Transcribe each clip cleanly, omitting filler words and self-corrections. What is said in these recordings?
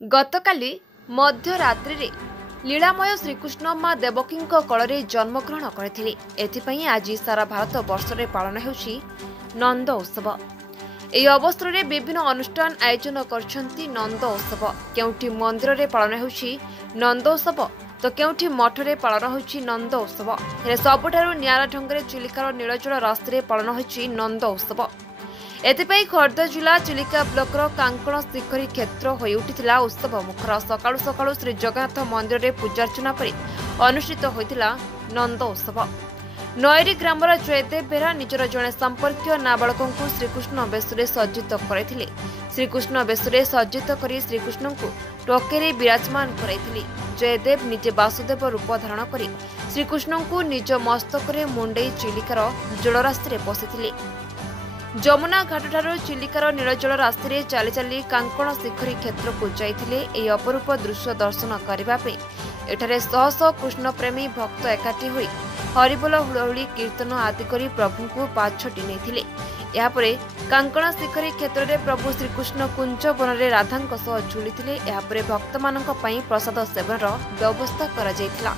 गतकाली मध्यरात्रि रे लीलामय श्रीकृष्ण माँ देवकी कଳରେ जन्मग्रहण करथिले। एथिपई आज सारा भारत वर्ष में पालन होउछि नंद उत्सव। एही अवसर में विभिन्न अनुष्ठान आयोजन करछंती नंद उत्सव। केउठी मंदिर रे पालन होउछि नंद उत्सव तो केउठी मठ रे पालन होउछि नंद उत्सव। हेले सबठारु नियारा ढंगरे चिलिकार नीलजल रास्ते रे पालन होउछि नंद उत्सव। एथिपई खोर्धा जिला चिलिका ब्लॉकर कांकण शिखरी क्षेत्र होई उठिथिला उत्सव मुखर। सकाळु सकाळु श्री जगन्नाथ मंदिर रे पूजार्चना परि अनुष्ठित होइथिला नंद उत्सव। नयरी ग्रामर जयदेव बेरा निजर जणे संपर्कीय नाबालक को श्रीकृष्ण बेशरे सज्जित करथिले। श्रीकृष्ण बेशरे सज्जित करी श्रीकृष्ण को टोकेरे विराजमान करैथिले। जयदेव निजे वासुदेव रूप धारण करी श्रीकृष्ण को निज मस्तक रे मुंडई चिलिकार जलरास्ते रे पसिथिले। जमुना घाटठारू चिलिकार नीलजल रास्ते चली चली कांकण शिखरी क्षेत्र को जाइथिले। एही अपरूप दृश्य दर्शन करबा पे एठारे शह शह कृष्ण प्रेमी भक्त एकाठी होई हरिबोल हुलहुली कीर्तन आदि करी प्रभु को पाछटी नेथिले। यापरे कांकण शिखरी क्षेत्र रे प्रभु श्रीकृष्ण कुंज वन रे राधांक सह झुलिथिले। यापरे भक्त मानक पई प्रसाद सेवन व्यवस्था करा जायथिला।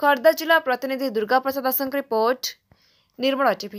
खोर्धा जिला प्रतिनिधि दुर्गा प्रसाद दासଙ୍କ रिपोर्ट निर्मला टीवी।